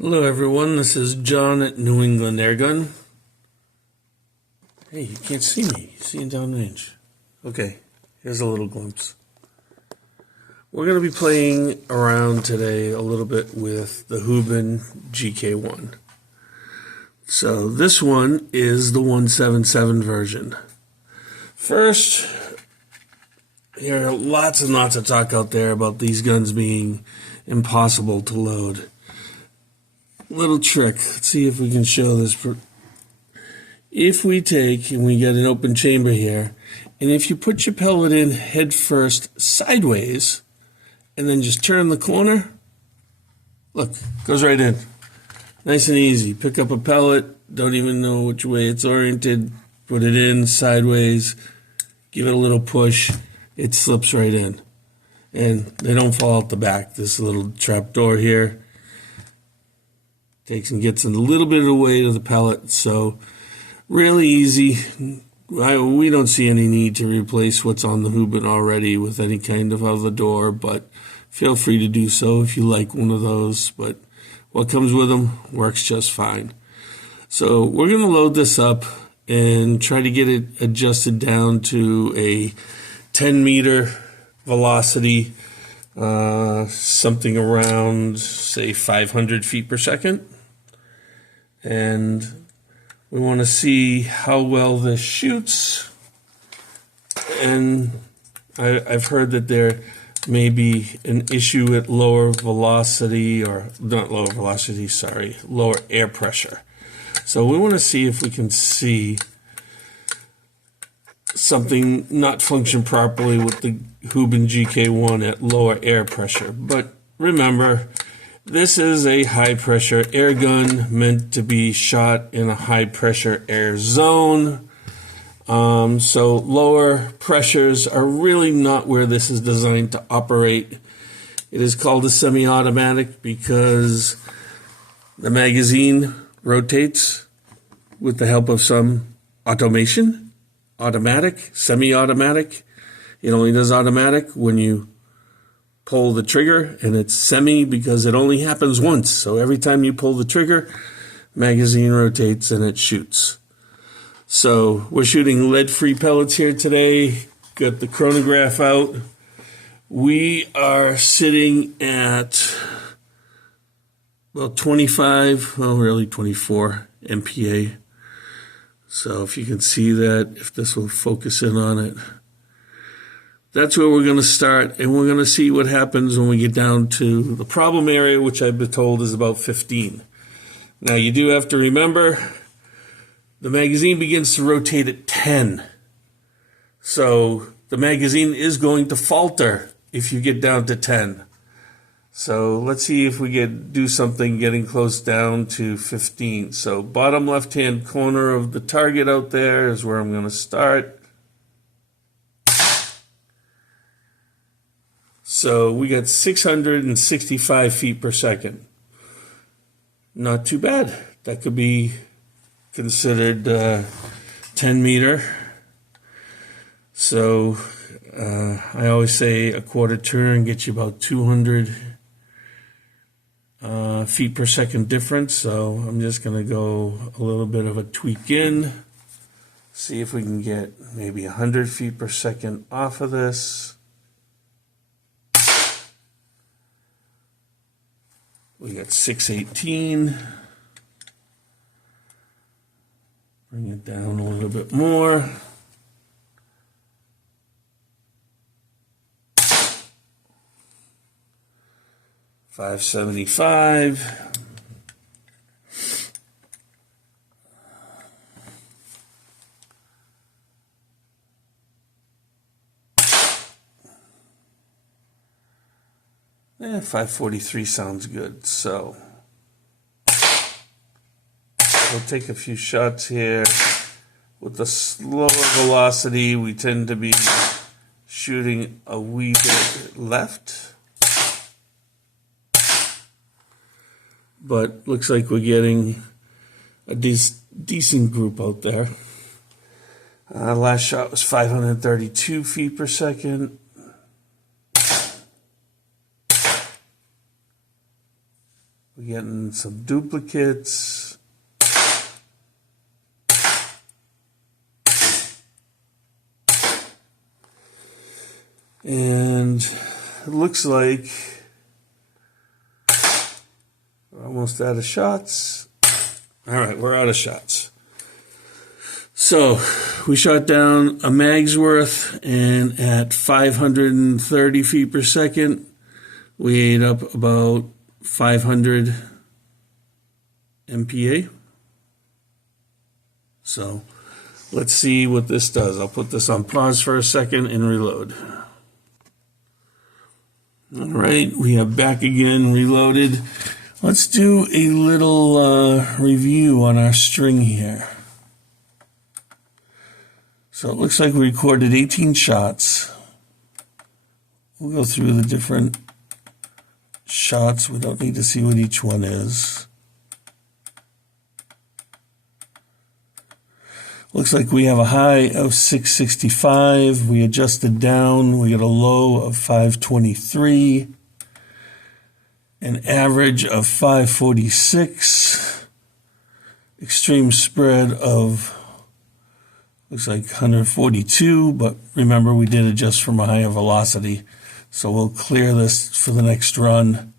Hello everyone, this is John at New England Airgun. Hey, you can't see me, you're seeing downrange. Okay, here's a little glimpse. We're going to be playing around today a little bit with the Huben GK1. So this one is the 177 version. First, there are lots and lots of talk out there about these guns being impossible to load. Little trick. Let's see if we can show this. If we take, and we get an open chamber here, and if you put your pellet in head first sideways, and then just turn the corner, look, goes right in. Nice and easy. Pick up a pellet, don't even know which way it's oriented, put it in sideways, give it a little push, it slips right in. And they don't fall out the back. This little trap door here takes and gets a little bit of the weight of the pellet, so really easy. We don't see any need to replace what's on the Huben already with any kind of other door, but feel free to do so if you like one of those. But what comes with them works just fine. So we're going to load this up and try to get it adjusted down to a 10 meter velocity, something around, say, 500 feet per second. And we want to see how well this shoots. And I've heard that there may be an issue at lower velocity, or not lower velocity, sorry, lower air pressure. So we want to see if we can see something not function properly with the Huben GK1 at lower air pressure. But remember, this is a high-pressure air gun meant to be shot in a high-pressure air zone. So lower pressures are really not where this is designed to operate. It is called a semi-automatic because the magazine rotates with the help of some automation. Automatic, semi-automatic. It only does automatic when you pull the trigger, and it's semi because it only happens once. So every time you pull the trigger, magazine rotates and it shoots. So we're shooting lead-free pellets here today. Got the chronograph out. We are sitting at, well, 25, well, really 24 MPa. So if you can see that, if this will focus in on it, that's where we're going to start, and we're going to see what happens when we get down to the problem area, which I've been told is about 15. Now, you do have to remember, the magazine begins to rotate at 10. So the magazine is going to falter if you get down to 10. So let's see if we do something getting close down to 15. So bottom left-hand corner of the target out there is where I'm going to start. So we got 665 feet per second. Not too bad. That could be considered 10 meter. So I always say a quarter turn gets you about 200 feet per second difference. So I'm just going to go a little bit of a tweak in. See if we can get maybe 100 feet per second off of this. We got 618. Bring it down a little bit more. $575. Yeah, 543 sounds good. So we'll take a few shots here. With the slower velocity, we tend to be shooting a wee bit left. But looks like we're getting a decent group out there. Last shot was 532 feet per second. We're getting some duplicates. And it looks like we're almost out of shots. All right, we're out of shots. So we shot down a mag's worth, and at 530 feet per second, we ate up about 500 MPA. So let's see what this does. I'll put this on pause for a second and reload. All right, we are back again, reloaded. Let's do a little review on our string here. So it looks like we recorded 18 shots. We'll go through the different shots. We don't need to see what each one is. Looks like we have a high of 665. We adjusted down. We got a low of 523. An average of 546. Extreme spread of, looks like 142. But remember, we did adjust from a higher velocity. So we'll clear this for the next run.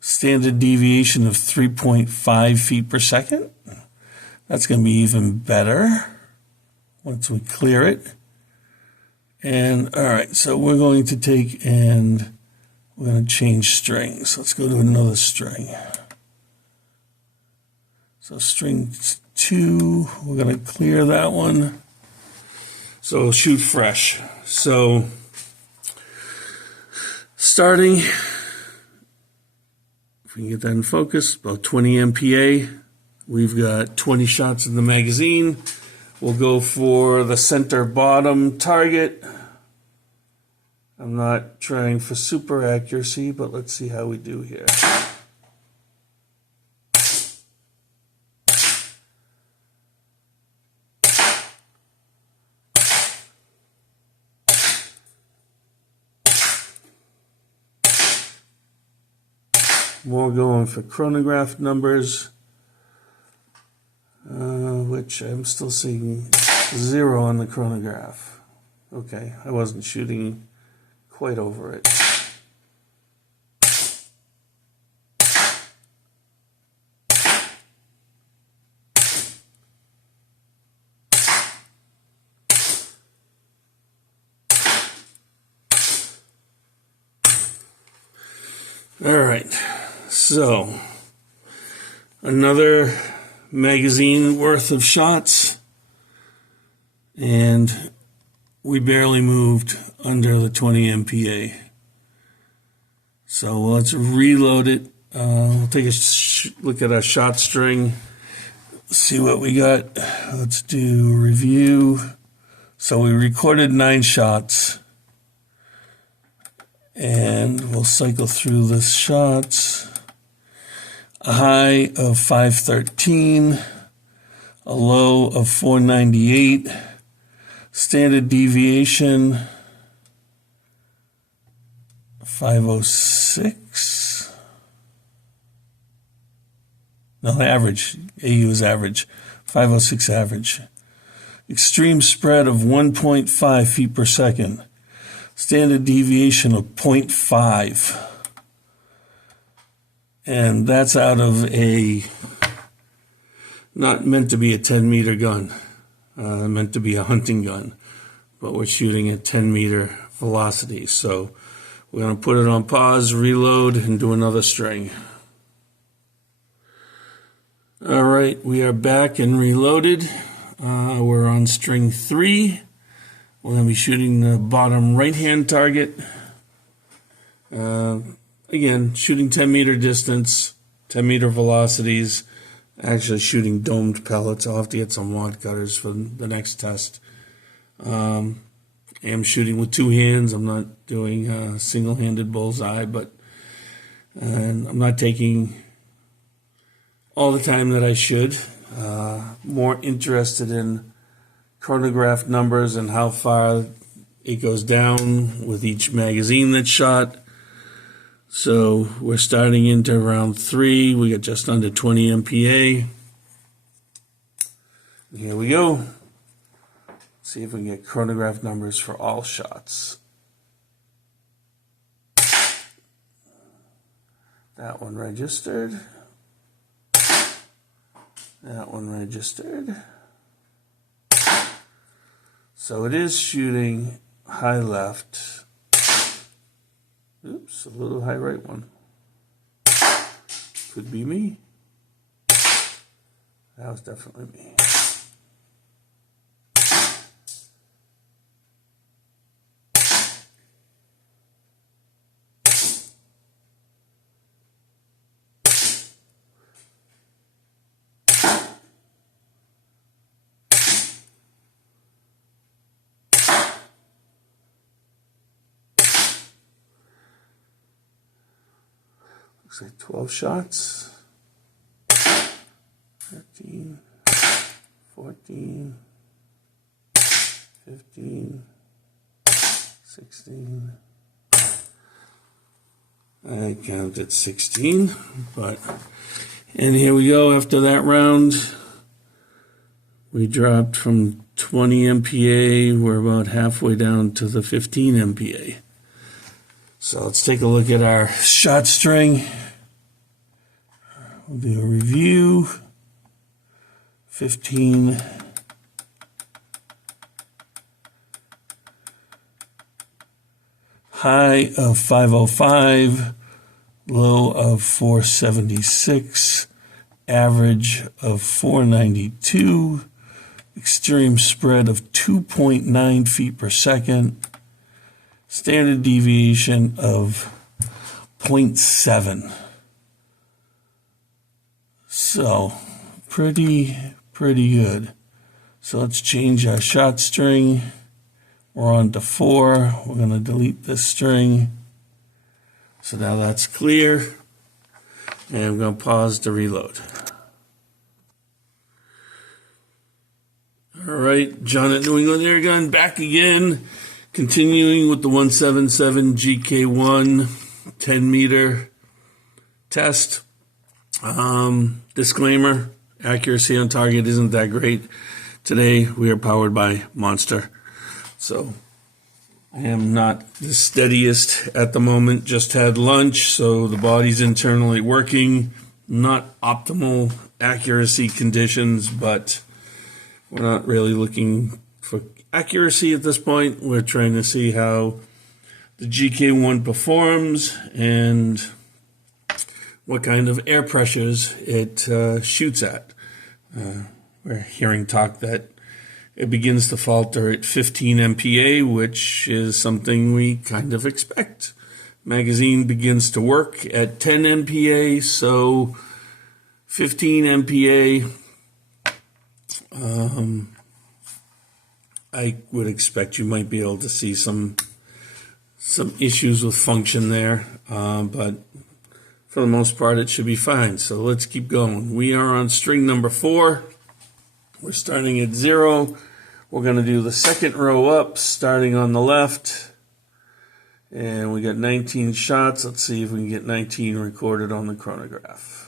Standard deviation of 3.5 feet per second. That's going to be even better once we clear it. And all right, so we're going to take and we're going to change strings. Let's go to another string. So string 2, we're going to clear that one. So shoot fresh. So starting, if we can get that in focus, about 20 MPA. We've got 20 shots in the magazine. We'll go for the center bottom target. I'm not trying for super accuracy, but let's see how we do here. More going for chronograph numbers. Which I'm still seeing 0 on the chronograph. Okay, I wasn't shooting quite over it. All right, so another magazine worth of shots, and we barely moved under the 20 MPA. So let's reload it. We'll take a look at our shot string, see what we got. Let's do a review. So we recorded 9 shots, and we'll cycle through the shots. A high of 513, a low of 498, standard deviation 506. No, average. AU is average. 506 average. Extreme spread of 1.5 feet per second. Standard deviation of 0.5. And that's out of a, not meant to be a 10-meter gun, meant to be a hunting gun, but we're shooting at 10-meter velocity. So we're going to put it on pause, reload, and do another string. All right, we are back and reloaded. We're on string 3. We're going to be shooting the bottom right-hand target. Again, shooting 10-meter distance, 10-meter velocities, actually shooting domed pellets. I'll have to get some wad cutters for the next test. I am shooting with 2 hands. I'm not doing a single-handed bullseye, but I'm not taking all the time that I should. More interested in chronograph numbers and how far it goes down with each magazine that's shot. So we're starting into round 3. We got just under 20 MPA. Here we go. See if we can get chronograph numbers for all shots. That one registered. That one registered. So it is shooting high left. Oops, a little high right one. Could be me. That was definitely me. Looks like 12 shots. 13, 14, 15, 16. I counted 16, and here we go. After that round, we dropped from 20 MPA. We're about halfway down to the 15 MPA. So let's take a look at our shot string. We'll do a review. 15. High of 505, low of 476, average of 492, extreme spread of 2.9 feet per second, standard deviation of 0.7. So pretty good. So let's change our shot string. We're on to 4. We're going to delete this string. So now that's clear. And I'm going to pause to reload. All right, John at New England Air Gun back again. Continuing with the 177 GK1 10 meter test. Disclaimer, accuracy on target isn't that great. Today we are powered by Monster. So I am not the steadiest at the moment. Just had lunch, so the body's internally working. Not optimal accuracy conditions, but we're not really looking for accuracy at this point. We're trying to see how the GK1 performs and what kind of air pressures it shoots at. We're hearing talk that it begins to falter at 15 MPA, which is something we kind of expect. Magazine begins to work at 10 MPA, so 15 MPA, I would expect you might be able to see some issues with function there, but for the most part, it should be fine. So let's keep going. We are on string number 4. We're starting at 0. We're going to do the second row up, starting on the left. And we got 19 shots. Let's see if we can get 19 recorded on the chronograph.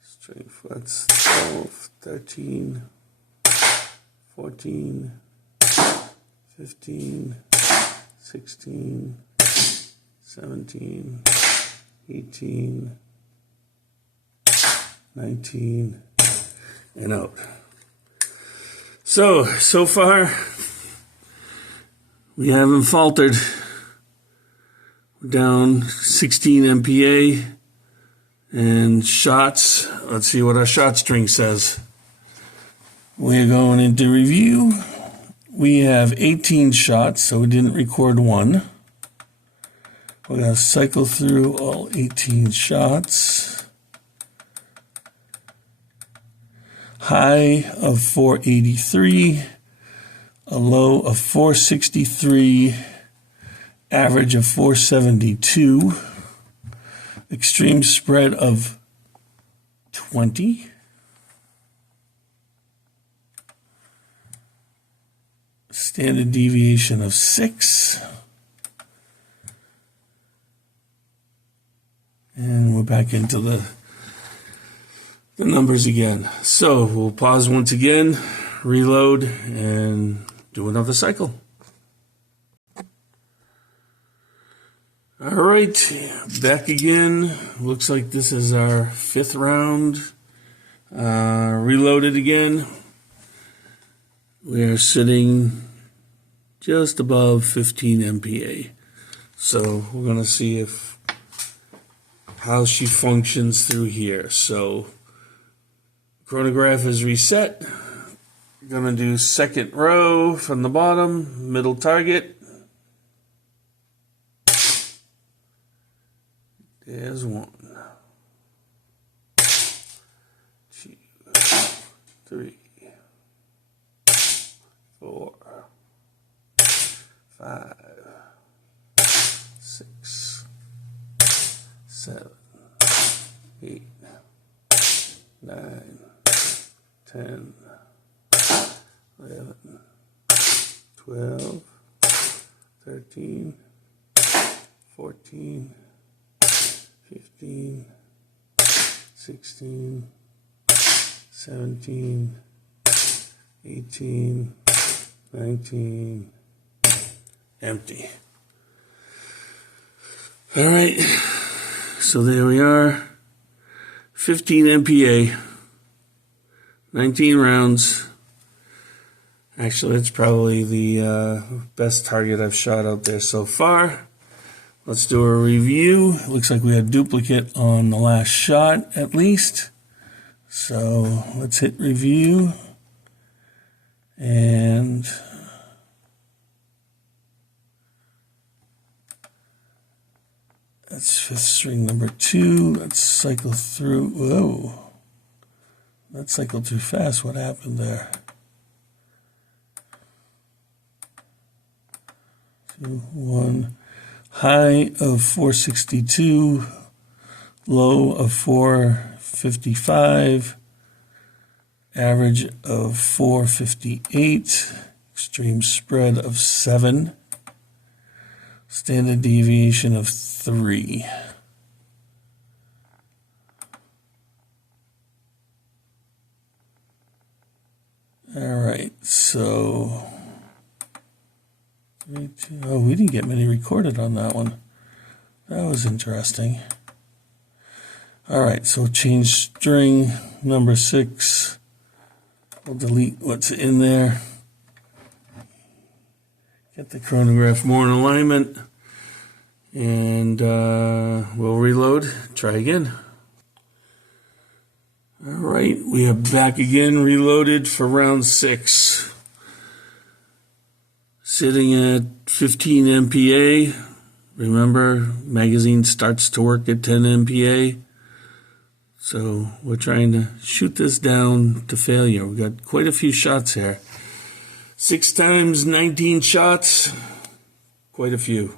String flats 12, 13, 14, 15, 16, 17, 18, 19, and out. So far, we haven't faltered. We're down 16 MPA. And shots, let's see what our shot string says. We're going into review. We have 18 shots, so we didn't record one. We're going to cycle through all 18 shots. High of 483, a low of 463, average of 472, extreme spread of 20, standard deviation of 6, and we're back into the numbers again. So we'll pause once again, reload, and do another cycle. All right, back again. Looks like this is our 5th round. Reloaded again. We're sitting just above 15 MPa. So we're going to see how she functions through here. So chronograph is reset. Going to do second row from the bottom, middle target. There's 1, 2, 3, 4, 5, 6, 7, 8, 9, 10, 11, 12, 13, 14, 15, 16, 17, 18, 19, empty. All right, so there we are, 15 MPa, 19 rounds. Actually, it's probably the best target I've shot out there so far. Let's do a review. It looks like we had duplicate on the last shot at least. So let's hit review. And that's 5th string number 2. Let's cycle through. Whoa. That cycled too fast. What happened there? 2, 1. High of 462, low of 455, average of 458, extreme spread of 7, standard deviation of 3. All right, so 3, 2, oh, we didn't get many recorded on that one. That was interesting. All right, so change string number 6. We'll delete what's in there. Get the chronograph more in alignment. And we'll reload. Try again. All right, we are back again, reloaded for round 6. Sitting at 15 MPa. Remember, magazine starts to work at 10 MPa. So we're trying to shoot this down to failure. We've got quite a few shots here. 6 times 19 shots, quite a few.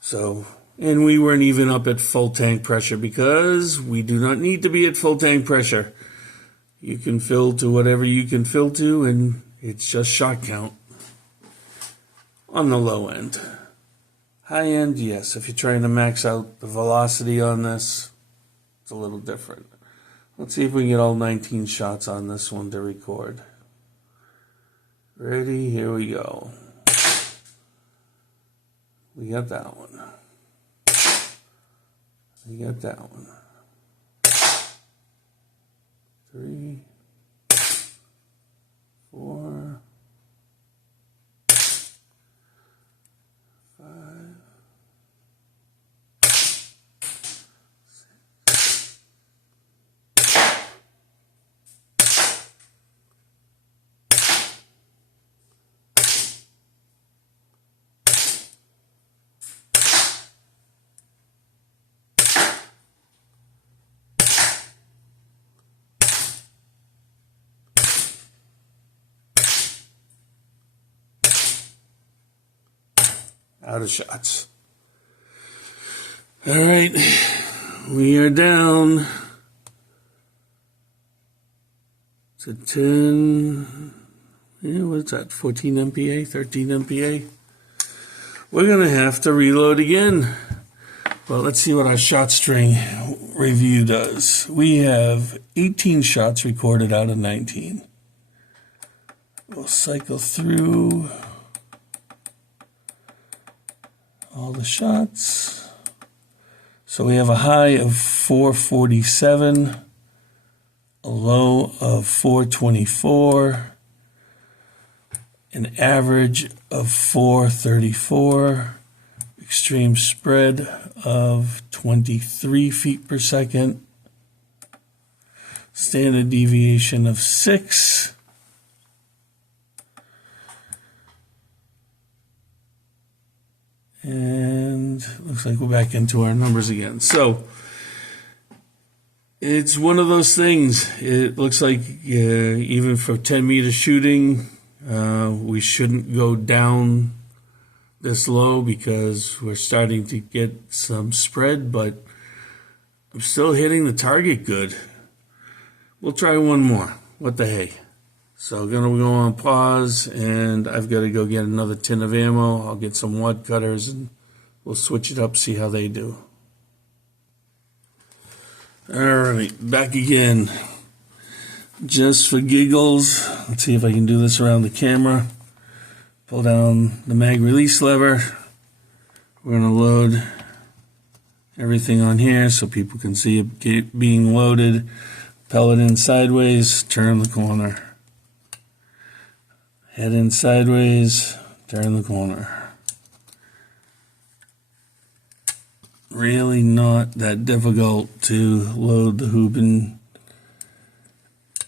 So, and we weren't even up at full tank pressure because we do not need to be at full tank pressure. You can fill to whatever you can fill to, and it's just shot count on the low end. High end, yes. If you're trying to max out the velocity on this, it's a little different. Let's see if we can get all 19 shots on this one to record. Ready? Here we go. We got that one. We got that one. 3, 4, 5, 6. out of shots. All right, we are down to 10, what's that, 14 MPA, 13 MPA? We're going to have to reload again. Well, let's see what our shot string review does. We have 18 shots recorded out of 19. We'll cycle through all the shots. So we have a high of 447, a low of 424, an average of 434, extreme spread of 23 feet per second, standard deviation of 6, and looks like we're back into our numbers again. So it's one of those things. It looks like even for 10-meter shooting, we shouldn't go down this low because we're starting to get some spread, but I'm still hitting the target good. We'll try one more. What the hey? So gonna go on pause, and I've got to go get another tin of ammo. I'll get some wad cutters, and we'll switch it up, see how they do. All right, back again. Just for giggles, let's see if I can do this around the camera. Pull down the mag release lever. We're going to load everything on here so people can see it being loaded. Pellet in sideways, turn the corner. Head in sideways, turn the corner. Really not that difficult to load the Huben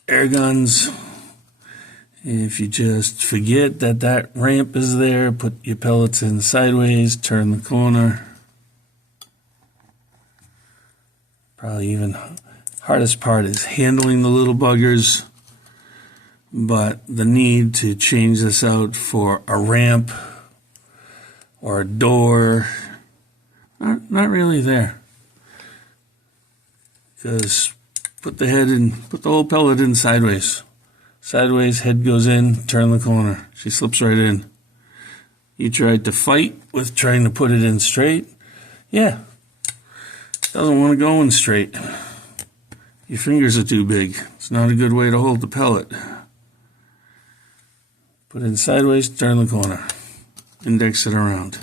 air guns. If you just forget that that ramp is there, put your pellets in sideways, turn the corner. Probably even hardest part is handling the little buggers, but the need to change this out for a ramp or a door, not really there. Because put the whole pellet in sideways. Sideways, head goes in, turn the corner. She slips right in. You tried to fight with trying to put it in straight? Yeah. Doesn't want to go in straight. Your fingers are too big. It's not a good way to hold the pellet. Put it in sideways, turn the corner. Index it around.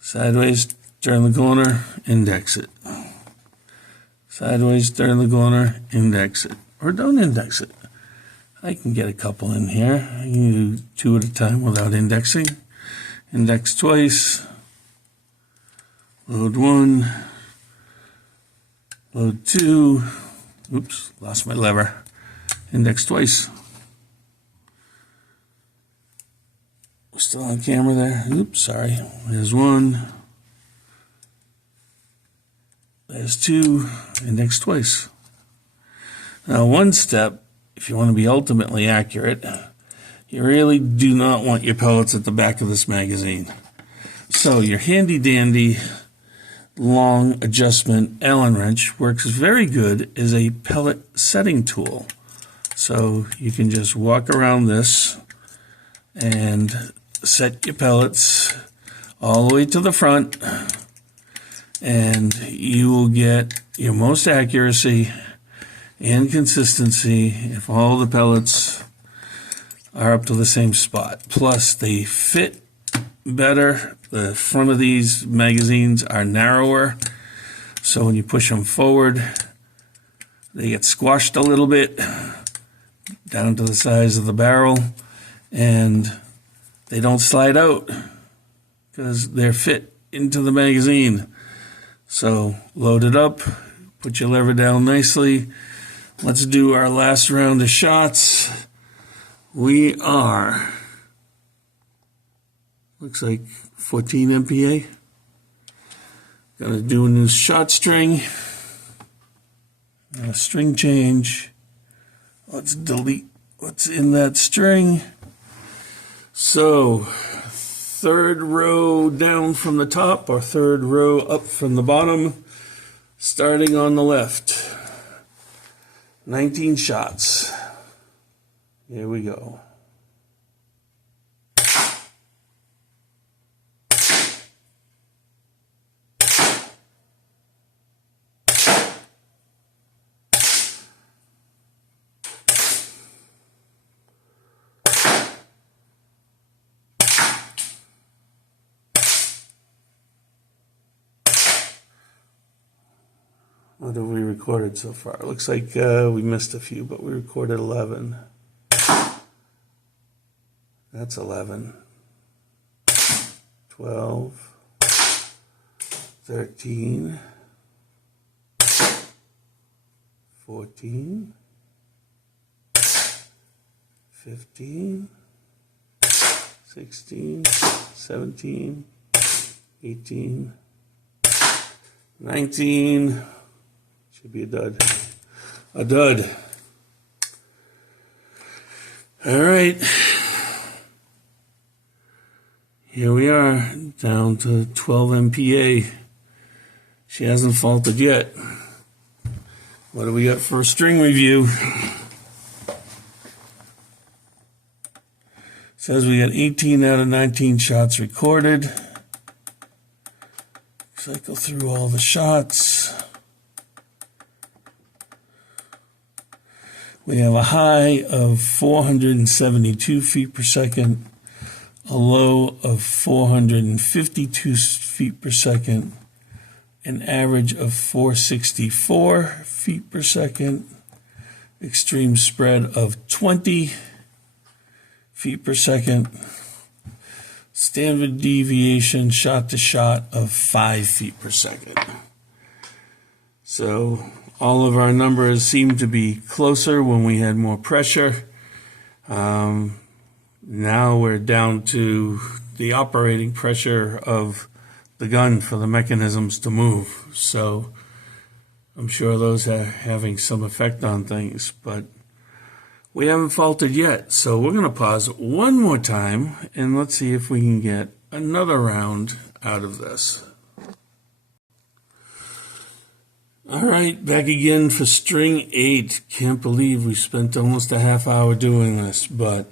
Sideways, turn the corner, index it. Sideways, turn the corner, index it. Or don't index it. I can get a couple in here. I can do 2 at a time without indexing. Index twice. Load 1. Load 2. Oops, lost my lever. Index twice. We're still on camera there. Oops, sorry. There's 1. There's 2, index twice. Now, one step, if you want to be ultimately accurate, you really do not want your pellets at the back of this magazine. So your handy dandy long adjustment Allen wrench works very good as a pellet setting tool. So you can just walk around this and set your pellets all the way to the front, and you will get your most accuracy and consistency if all the pellets are up to the same spot. Plus, they fit better. The front of these magazines are narrower, so when you push them forward, they get squashed a little bit down to the size of the barrel, and they don't slide out because they're fit into the magazine. So load it up, put your lever down nicely. Let's do our last round of shots. We are, looks like 14 MPA. Gonna do a new shot string. A string change. Let's delete what's in that string. So, third row down from the top, or third row up from the bottom, starting on the left. 19 shots. Here we go. What have we recorded so far? Looks like we missed a few, but we recorded 11. That's 11. 12. 13. 14. 15. 16. 17. 18. 19. Should be a dud. A dud. All right. Here we are, down to 12 MPa. She hasn't faulted yet. What do we got for a string review? Says we got 18 out of 19 shots recorded. Cycle through all the shots. We have a high of 472 feet per second, a low of 452 feet per second, an average of 464 feet per second, extreme spread of 20 feet per second, standard deviation shot to shot of 5 feet per second. So all of our numbers seem to be closer when we had more pressure. Now we're down to the operating pressure of the gun for the mechanisms to move. So I'm sure those are having some effect on things, but we haven't faulted yet. So we're going to pause one more time and let's see if we can get another round out of this. All right, back again for string 8. Can't believe we spent almost a half hour doing this, but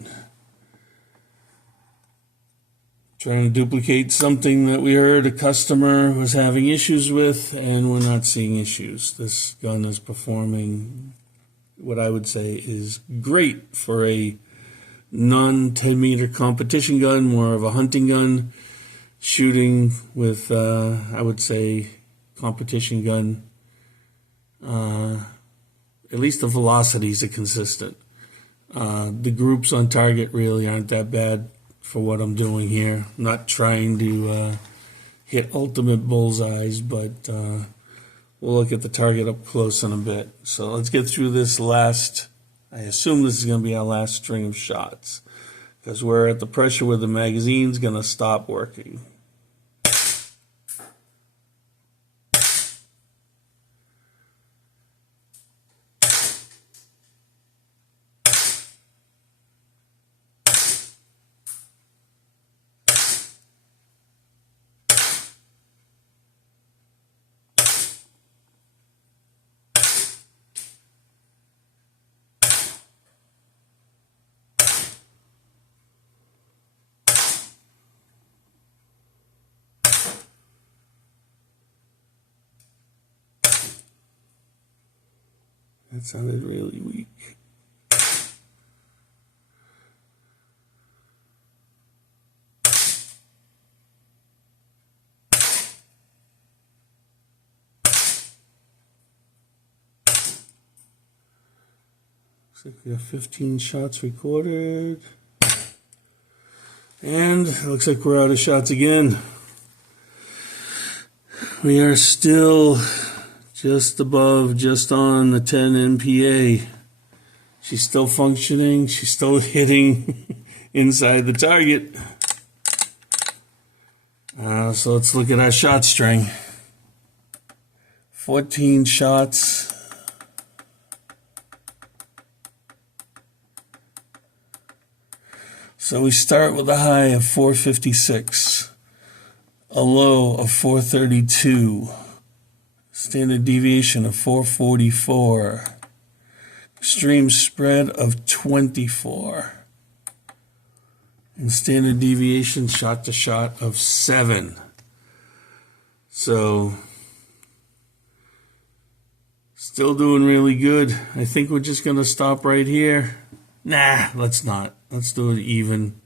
trying to duplicate something that we heard a customer was having issues with, and we're not seeing issues. This gun is performing what I would say is great for a non-10 meter competition gun, more of a hunting gun, shooting with, I would say, competition gun. At least the velocities are consistent. The groups on target really aren't that bad for what I'm doing here. I'm not trying to hit ultimate bullseyes, but we'll look at the target up close in a bit. So let's get through this last, I assume this is going to be our last string of shots, because we're at the pressure where the magazine's going to stop working. That sounded really weak. Looks like we have 15 shots recorded. And it looks like we're out of shots again. We are still just above, just on the 10 MPa. She's still functioning. She's still hitting inside the target. So let's look at our shot string. 14 shots. So we start with a high of 456, a low of 432, standard deviation of 444, extreme spread of 24, and standard deviation shot to shot of 7. So still doing really good. I think we're just going to stop right here. Nah, let's not. Let's do it even.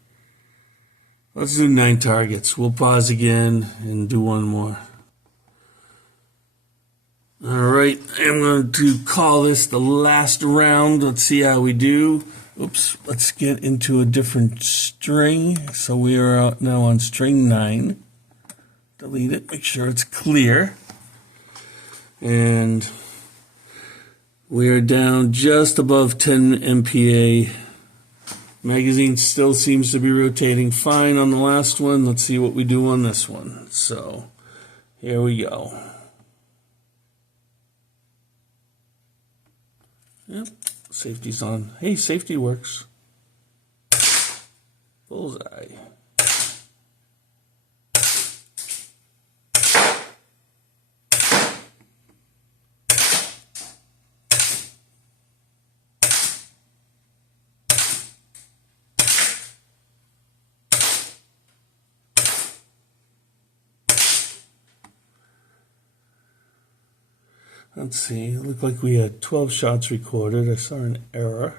Let's do 9 targets. We'll pause again and do one more. All right, I'm going to call this the last round. Let's see how we do. Oops, let's get into a different string. So we are now on string 9. Delete it, make sure it's clear. And we are down just above 10 MPa. Magazine still seems to be rotating fine on the last one. Let's see what we do on this one. So here we go. Yep, safety's on. Hey, safety works. Bullseye. Let's see, it looked like we had 12 shots recorded. I saw an error.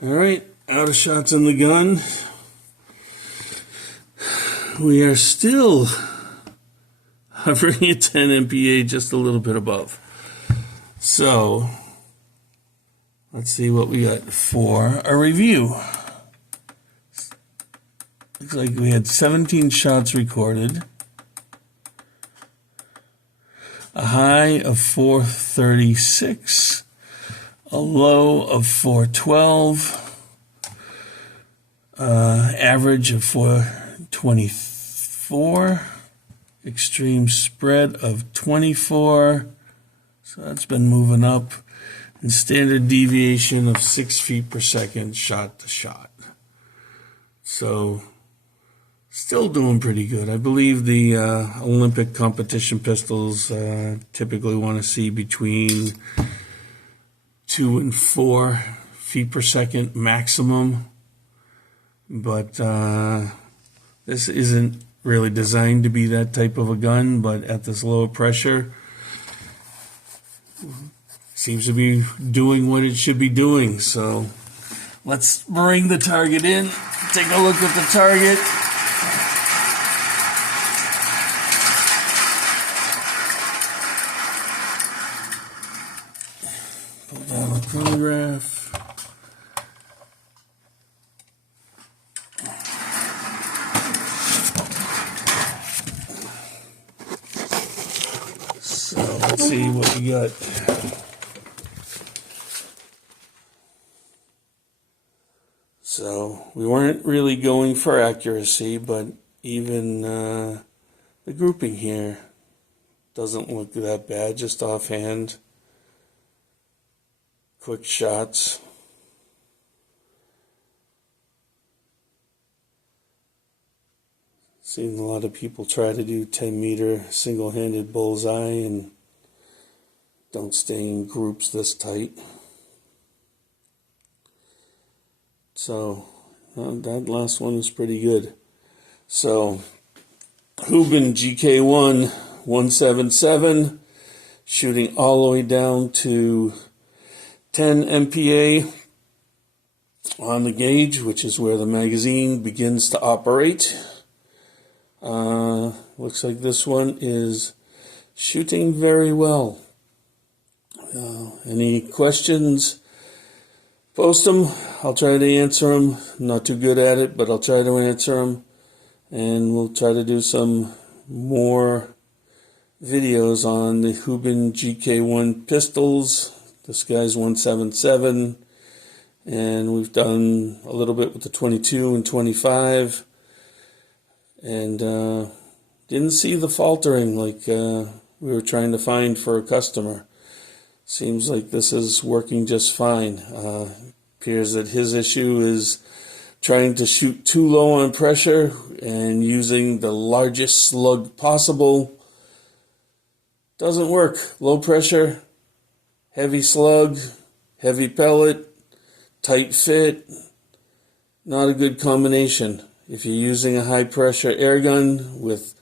All right, out of shots in the gun. We are still hovering at 10 MPa, just a little bit above. So let's see what we got for a review. Looks like we had 17 shots recorded. A high of 436. A low of 412. Average of 424. Extreme spread of 24. So that's been moving up. And standard deviation of 6 feet per second shot to shot. So still doing pretty good. I believe the Olympic competition pistols typically want to see between 2 and 4 feet per second maximum. But this isn't really designed to be that type of a gun, but at this lower pressure, seems to be doing what it should be doing. So let's bring the target in, take a look at the target. Pull down the chronograph. So let's see what we got. So we weren't really going for accuracy, but even the grouping here doesn't look that bad, just offhand. Quick shots. Seen a lot of people try to do 10-meter single-handed bullseye and don't stay in groups this tight. So that last one is pretty good. So Huben GK1 177, shooting all the way down to 10 MPa on the gauge, which is where the magazine begins to operate. Looks like this one is shooting very well. Any questions? Post them. I'll try to answer them. I'm not too good at it, but I'll try to answer them. And we'll try to do some more videos on the Huben GK1 pistols. This guy's 177. And we've done a little bit with the 22 and 25. And didn't see the faltering like we were trying to find for a customer. Seems like this is working just fine. Appears that his issue is trying to shoot too low on pressure and using the largest slug possible. Doesn't work. Low pressure, heavy slug, heavy pellet, tight fit. Not a good combination. If you're using a high pressure air gun with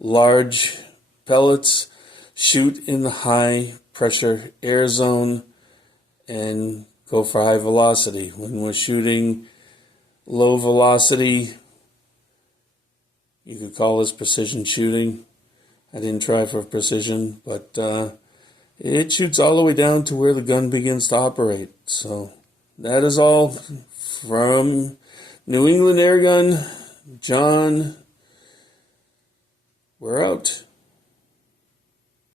large pellets, shoot in the high pressure air zone and go for high velocity. When we're shooting low velocity, you could call this precision shooting. I didn't try for precision, but it shoots all the way down to where the gun begins to operate. So that is all from New England Airgun. John, we're out.